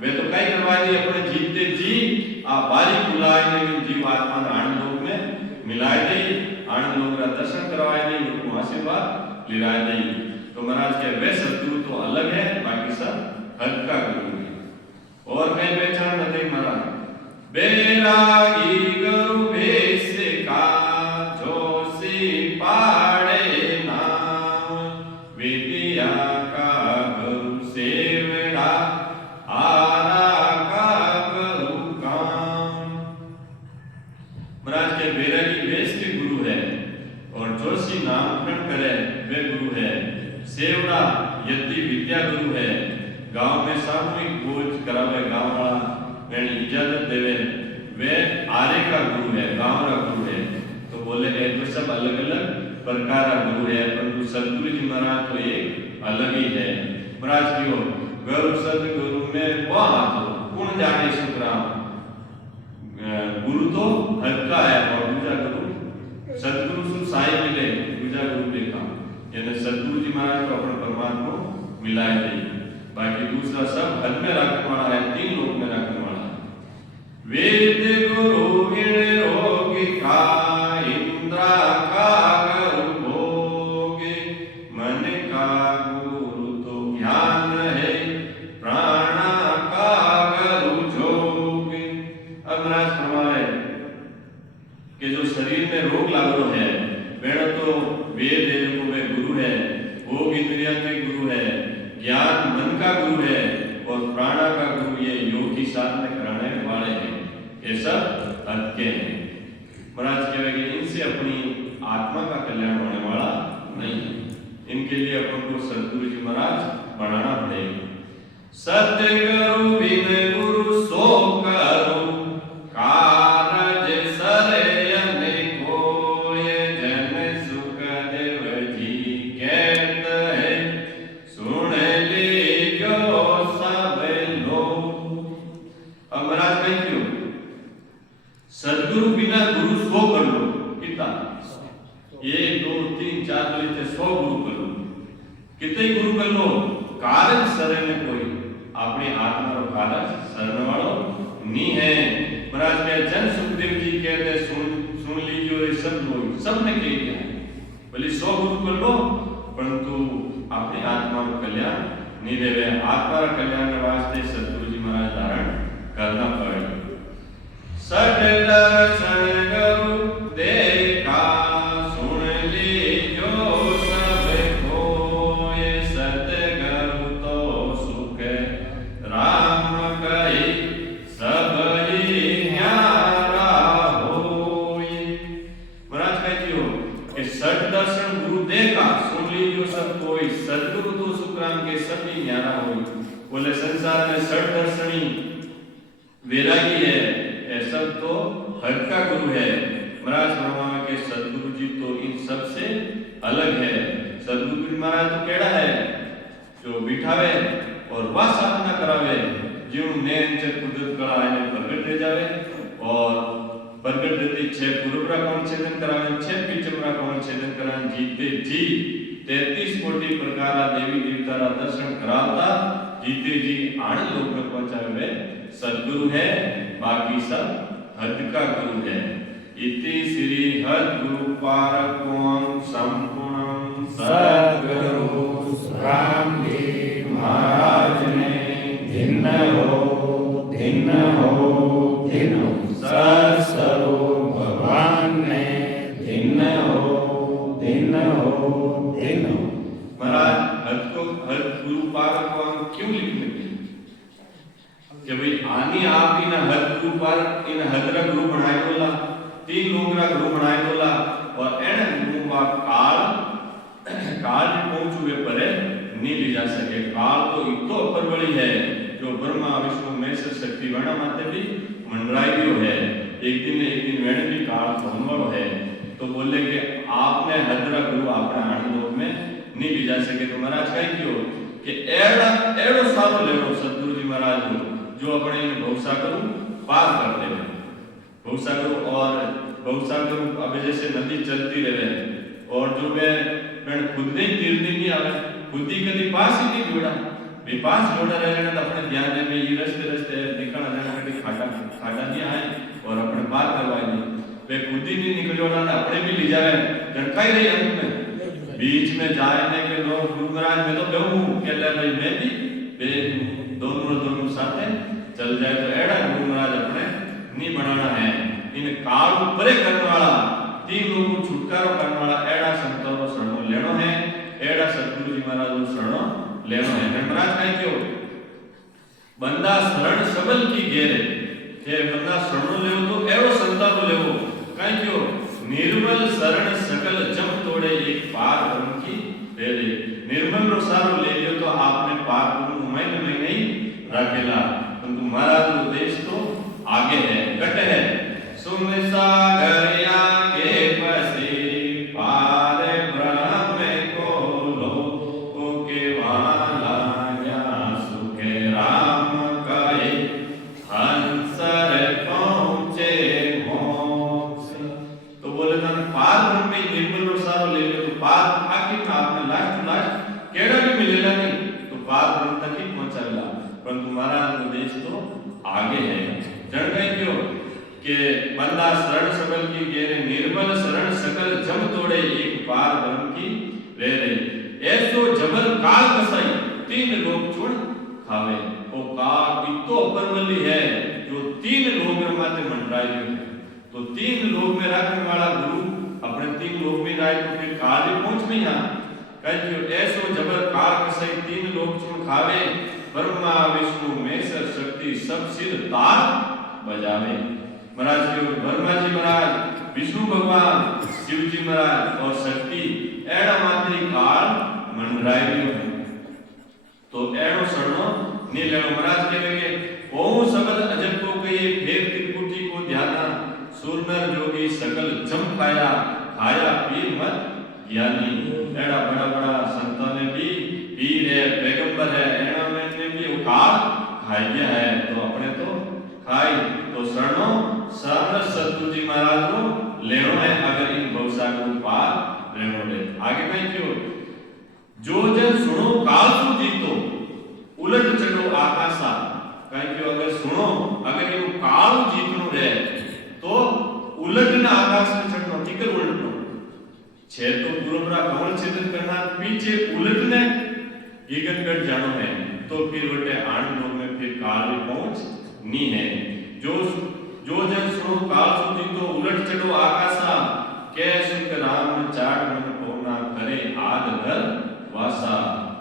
वे तो कई करवा दी अपने जीते जी आ बारी बुलाए ने जीव आत्मा ने आनंद लोक में मिलाए दी, आनंद लोक का दर्शन करवाए दी, उनको आशीर्वाद लिलाए दी। तो महाराज के वे सदगुरु तो अलग है, बाकी सब हद का गुरु है। और कहीं पहचान बताइए महाराज, बेरागी गुरु भेष का जोशी पाड़े नाम, विद्या का गुरु सेवड़ा आरा का गुरु काम। महाराज के बेरागी भेष के गुरु है और जोशी नामकरण करे वे गुरु है। सेवड़ा यदि विद्या गुरु है, गांव में सामूहिक भोज करावे गांव वाला मैंने इजाजत देवे वे आरे का गुरु है, गांव का गुरु है। तो बोले तो सब अलग अलग प्रकार का गुरु है, परंतु सदगुरु जी महाराज तो एक अलग ही है। महाराज क्यों गुरु सदगुरु में बात कौन जाने सुखराम, गुरु तो हल्का है और दूसरा गुरु सदगुरु से साई मिले, दूसरा गुरु देखा यानी सदगुरु जी महाराज को अपने परमात्मा को मिलाए दी। बाकी दूसरा सब हद में रखने वाला है, तीन लोक में रखने वाला है। वेद गुरु विण रोगी का इंद्रा का गुरु भोगे, मन का गुरु तो ज्ञान है, प्राणा का गुरु जोगे। अब महाराज फरमाए कि जो शरीर में रोग लागो है वेण तो वेद है जो वे गुरु है, भोग इंद्रिया के गुरु है, ज्ञान मन का गुरु है और प्राणा का गुरु ये योगी साधना कराने वाले हैं। ये सब हद हैं। महाराज कहे कि इनसे अपनी आत्मा का कल्याण होने वाला नहीं, इनके लिए अपन को सदगुरु जी महाराज बनाना पड़ेगा। सतगुरु बिन गुरु सो करो कारज सरयन कोय, जन सुख देव जी कहत है सुन लीजो सब लोग। अब महाराज कहीं क्यों सदगुरु बिना गुरु सो कर लो, कितना 1 2 3 4 बोले 100 गुरु कर लो, कितने गुरु कर लो, कारण शरण में कोई अपनी आत्मा रो कारण शरण वालों नहीं है। महाराज के जन सुखदेव जी कहते सुन लीजिए ये सब लोग सबने कह दिया है, बोले 100 गुरु कर लो परंतु अपनी आत्मा को कल्याण नहीं देवे। आत्मा का कल्याण के वास्ते सदगुरु जी महाराज धारण करना पड़ेगा। सट दर्शन गुरु देखा सुन लीजो सब कोय, सतगुरु तो सुख राम कहे सब ही न्यारा होय। महाराज कहती हो कि सट दर्शन गुरु देखा सुन लीजो सब कोई, सदगुरु तो सुखराम के सब ही न्यारा होय। बोले संसार में सट दर्शनी वैरागी है, ऐसा तो हद का गुरु है। महाराज फरमावे के सदगुरु जी तो इन सब से अलग है। सदगुरु जी महाराज तो केड़ा है जो बिठावे और वह साधना करावे, जीव नैन च कुदरत कला आने प्रगट रह जावे और प्रगट रहती 6 पूर्व कौन छेदन करावे, 6 पिछमरा कौन छेदन करावे, जीते जी 33 कोटि प्रकार देवी देवता रा दर्शन कराता जीते जी आनंद लोक में पहुंचावे सदगुरु है। बाकी सब हद का गुरु है। इति श्री हद गुरु पारकों संपूर्ण सद्गुरु रामदेव महाराज ने धिन्न हो सर स्वरूप भगवान ने भिन्न हो दिन हो। महाराज हद गुरु पार को हम क्यों लिखने के कि भाई आनी आप इन हद गुरु पार इन हदरा गुरु बनाए बोला 3 लोगरा गुरु बनाए बोला और एन गुरु का काल भी पहुंचू वे परे नहीं ले जा सके। काल तो इतो परवड़ी है जो ब्रह्मा विष्णु महेश शक्ति वर्णा माते भी मंडराई है। एक दिन वेण भी काल होने वाला है। तो बोले कि आपने हदरा गुरु अपने आनंद लोक में नहीं ले जा सके। तो महाराज कहीं क्यों कि एड़ो सारो लेवो सतगुरु जी महाराज को जो अपने भवसागर पार कर ले। भवसागर और भवसागर अब जैसे नदी चलती रहे और जो वे खुद नहीं तीरनी नहीं आवे खुद ही कभी पास ही नहीं जोड़ा विपास जोड़ा रहने तो अपने ध्यान में ये रस्ते निकलना जाना कभी खाटा नहीं आए और अपने पार करवाए नहीं वे खुद ही नहीं निकल जोड़ा अपने भी ले जाए झटकाई रही अंत में बीच में जाने के लोग गुरु महाराज में तो कहूँ के भाई मैं भी दोनों साथ चल जाए तो एड़ा गुरु महाराज अपने नहीं बनाना है। इन काल परे करने वाला 3 लोगों को छुटकारा करने वाला एड़ा संतों को शरणों लेनो है। एड़ा सतगुरु जी महाराज को शरणों लेनो है। महाराज कहीं क्यों बंदा शरण सबल की घेरे के बंदा शरणों लेवो तो एड़ो संता को लेवो कहीं क्यों निर्मल शरण सकल जम तोड़े एक पार ब्रह्म की दे दे। निर्मल रो सारो ले लियो तो आपने पार ब्रह्म में नहीं रखेला परंतु महाराज का देश तो आगे है घट है। सुन सागर आगे बसे पार ब्रह्म को लो के वाला या सुखे राम कहे हंसर पहुंचे मोक्ष। तो बोले था पार ब्रह्म में निर्मल और सारो ले लो तो पार आखिर आपने लास्ट केड़ा भी मिलेगा नहीं तो पार ब्रह्म तक ही पहुंचाएगा परंतु महाराज का देश तो आगे है। जड़ गए क्यों कि बंदा शरण सबल की घेरे निर्मल शरण सकल जम तोड़े एक पार ब्रह्म की रे रे। ऐसो जबल काल कसाई 3 लोग छोड़ खावे। वो काल इतो परवली है जो 3 लोग में माते मंडराई है। तो 3 लोग में रखने वाला गुरु अपने 3 लोग में राय तो फिर काल भी पहुंच में यहाँ कहीं ऐसो जबल काल कसाई 3 लोग छोड़ खावे ब्रह्मा विष्णु महेश शक्ति सब सिर तार बजावे। महाराज के ब्रह्मा जी महाराज विष्णु भगवान शिव जी महाराज और शक्ति एड़ा मात्री काल मंडराई तो एड़ो शरणो नहीं लेनो। महाराज कहेंगे ओम शब्द अजब को कहिए फेर त्रिपुटी को ध्याना सुरनर जोगी सकल जम खाया पीर मत ज्ञानी। एड़ा बड़ा संतों ने भी पीर है पैगंबर है एड़ा में भी काल खाई गया है तो अपने तो खाई तो शरणो शरण सतगुरु जी महाराज को लेनो है। अगर इन भवसागर को पार लेनो ले आगे कहीं क्यों जो जन सुनो काल को जीतो उलट चढ़ो आकाशा। कहीं क्यों अगर सुनो अगर ये काल जीतनो है तो उलटना आकाश में चढ़ना टिकर उलटनो छे तो पूर्वरा कमल छेदन करना पीछे उलटने ईगनगढ़ जानो है तो फिर वटे आनंद लोक में फिर काल भी पहुंच नहीं है। जो जन सुनो काल सुधी तो उलट चढ़ो आकाशा के सुख राम चाट मन कोना करे आद घर वासा।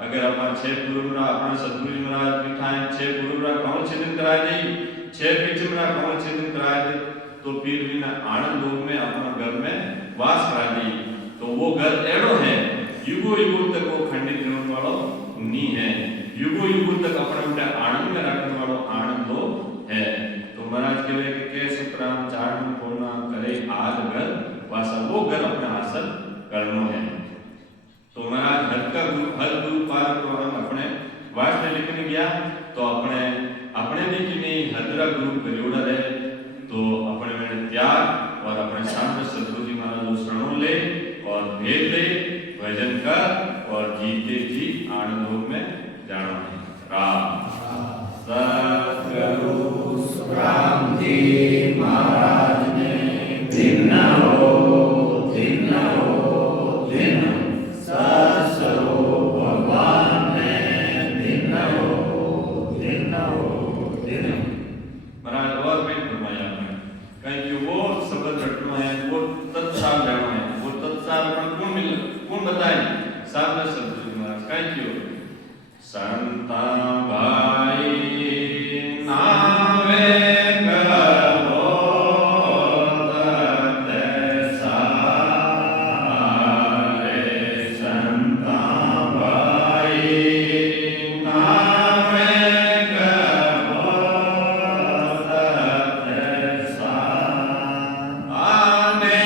अगर अपन 6 पूर्वरा अपना सतगुरु जी महाराज बिठाए 6 पूर्वरा कमल छेदन कराए नहीं 6 पिछमरा कमल छेदन कराए दे तो फिर भी ना आनंद लोक में अपना घर में वास करा दी तो वो घर एड़ो है युगो तक वो खंडित करने वालों नहीं है। युगो तक अपने आनंद में रखने वालों आनंद हो है। तो महाराज के वे के सुखराम चाट में कोना करे आद घर वासा वो घर अपने हासिल करनो है। तो महाराज हर गुरु पार को हम अपने वास्ते लिखने गया तो अपने भी कि नहीं हदरा गुरु करियोड़ा रहे तो अपने में त्याग और अपने शांत सतगुरु जी महाराज को शरणों ले और भेद ले भजन कर और जीते जी आनंद लोक में जाना है। राम सतगुरु राम जी महाराज ने दिन हो ससरो भगवान ने दिन हो। महाराज और भी फरमाया कहीं कि वो शब्द रटना है वो तत्सार लेना है वो तत्सार अपन कौन मिल સામે સદગુરુ મહારાજ કાંઈ કયો સંતા ભાઈ નાવે ગવો તતે સારે સંતા ભાઈ નાવે ગવો તતે સારે આને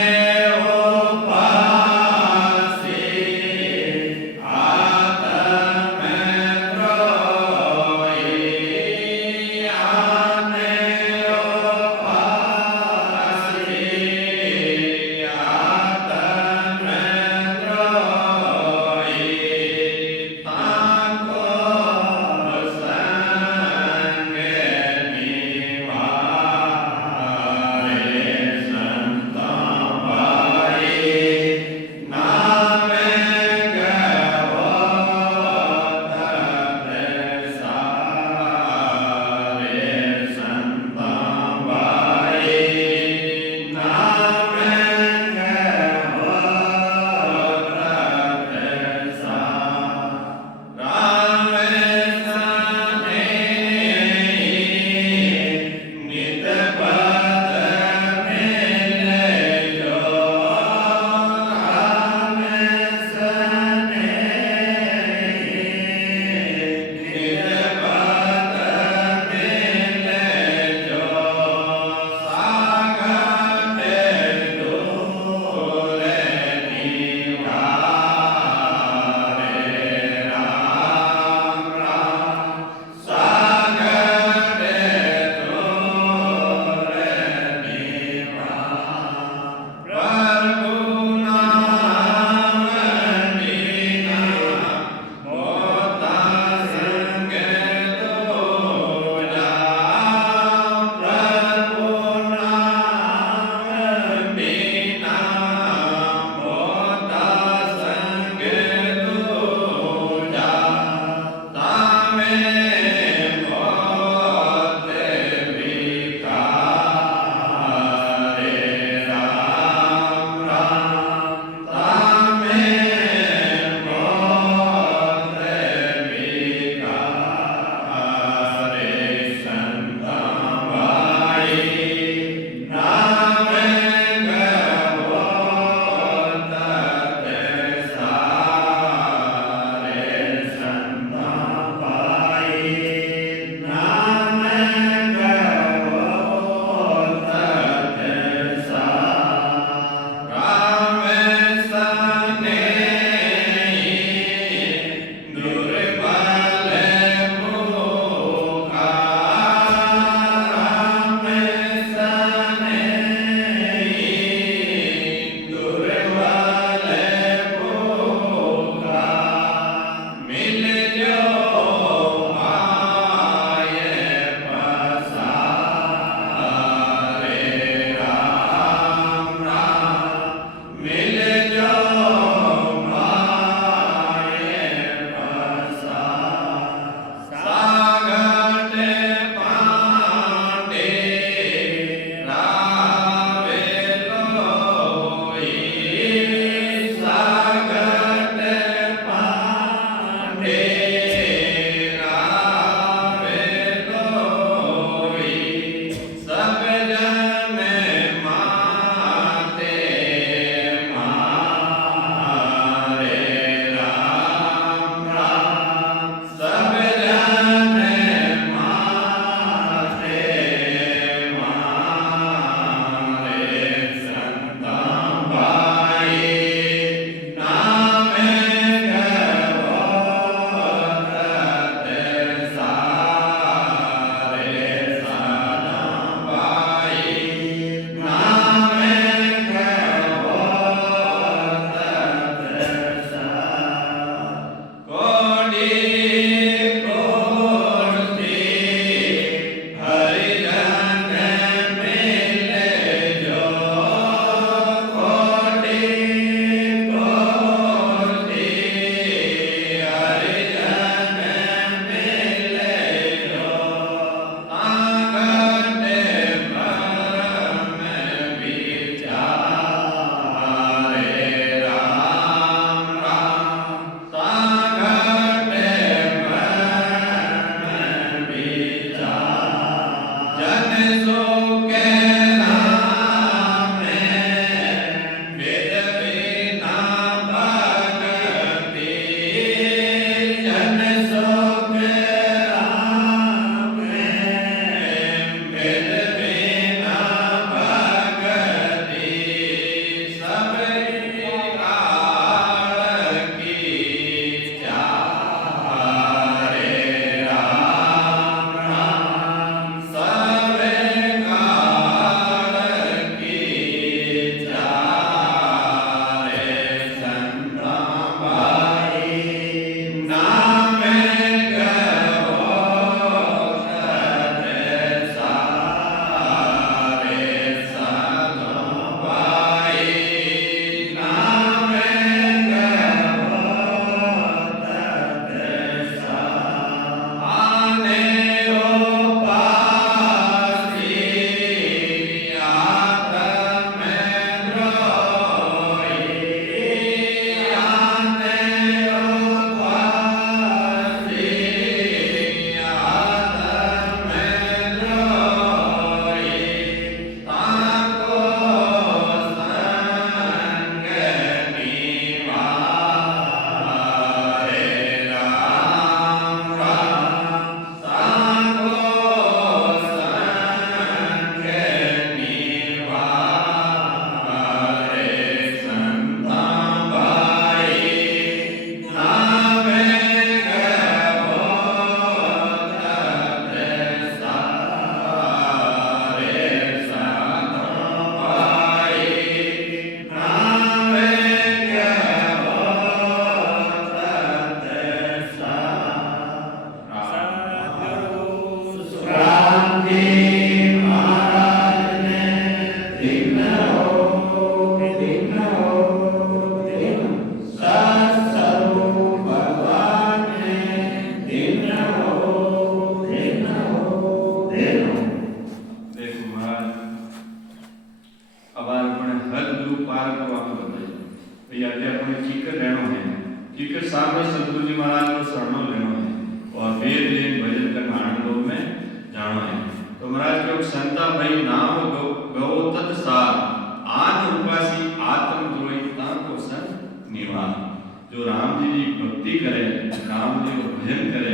जो राम जी की भक्ति करे, राम जी को भजन करे,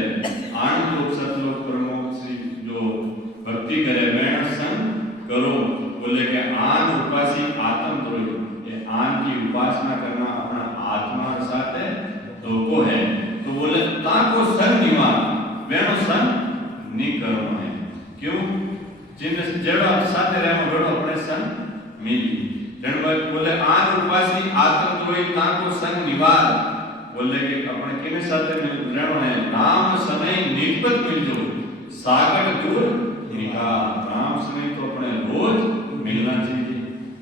आनंद लोक सतलोक प्रमोद श्री जो भक्ति करे वैण संग करो। बोले कि आन उपासी आत्म द्रोही, ये आन की उपासना करना अपना आत्मा के साथ धोखो है। तो बोले ताको संग निवार वैणो संग नहीं करो है। क्यों? जिन जड़ साथ रहो बड़ो अपने संग मिली। जन बोले आन उपासी आत्म द्रोही ताको संग निवार, बोले कि अपने किने साथ रहना है। नाम समय निपत मिल जो सागर दूर निकाल। नाम समय तो अपने रोज मिलना चाहिए।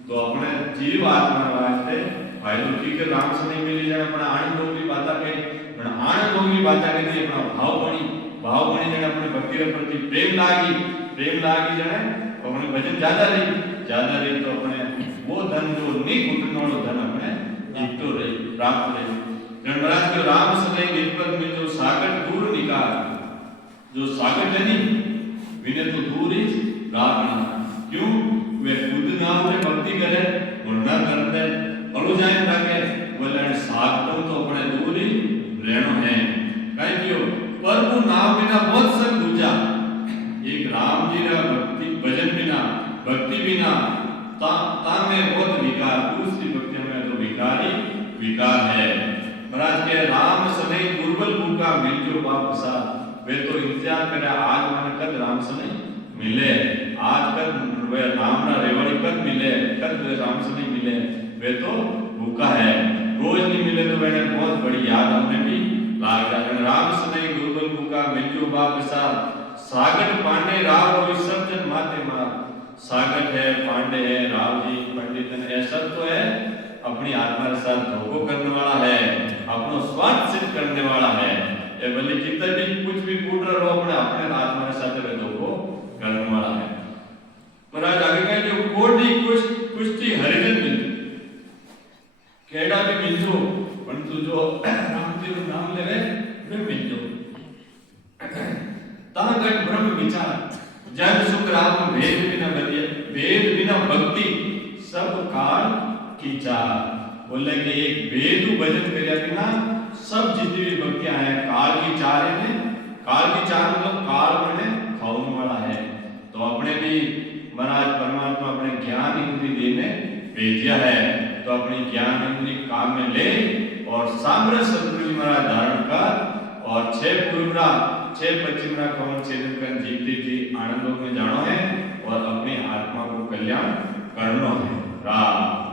तो अपने जीव आत्मा वास्ते फायदो ठीक है राम समय मिली जाए अपना आनंद लोग की बात के पण आनंद लोग की बात के लिए अपना भाव बनी जने अपने भक्ति के प्रति प्रेम लागी जने अपने भजन ज्यादा रही तो अपने वो धन जो नहीं घुटने वाला धन अपने जीतो रही प्राप्त रही। जन महाराज के राम समय निपत में जो सागर दूर निकाल, जो सागर जनी विने तो दूर ही गाना। क्यों? वे खुद नाम में भक्ति करे और न करते अलो जाए ताके बोले सागर तो अपने दूर ही रहनो है। कहीं क्यों? प्रभु नाम बिना बहुत संग दूजा, एक राम जी का भक्ति भजन बिना भक्ति बिना ता में बहुत विकार, दूसरी भक्ति में तो विकार है। महाराज के राम समय दुर्बल भूखा मिल जो वापसा, वे तो इंतजार करे आज मन कद राम समय मिले, आज कद वे राम ना रेवाड़ी कद मिले, कद राम समय मिले। वे तो भूखा है, रोज नहीं मिले तो मैंने बहुत बड़ी याद हमें भी लाग जाए। राम समय दुर्बल भूखा मिल जो वापसा, सागर पांडे राव कोई सब जन माते मार। सागर है, पांडे है, राव जी पंडित है, सब तो है अपनी आत्मा के साथ धोखो करने वाला है, अपनो स्वार्थ सिद्ध करने वाला है। ये भले कितना भी कुछ भी कूट रहा हो अपने आत्मा के साथ धोखो करने वाला है। महाराज आगे कहे जो कोटि कुश्ती हरिजन मिल केड़ा भी मिल जो परंतु जो राम जी का नाम लेवे वे मिल जो तागट ब्रह्म विचार जब सुख राम भेद बिना बदिया, भेद बिना भक्ति सब काल की चार। बोले कि एक वेद भजन करिया बिना सब जितनी भी भक्तियां हैं काल की चार है। काल की चार मतलब काल बने खाने वाला है। तो अपने भी महाराज परमात्मा अपने ज्ञान इंद्री देने भेजा है, तो अपनी ज्ञान इंद्री काम में ले और सामने सतगुरु जी महाराज धारण कर और 6 पूर्वरा 6 पश्चिमरा कौन छेदन कर जीते जी आनंदों में जानो है और अपनी आत्मा को कल्याण करना है। राम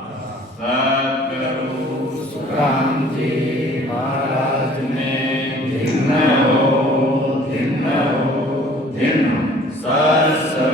सतगुरु सुखराम जी महाराज ने धिन्न हो, धिन्न हो, धिन्न। सरस्वती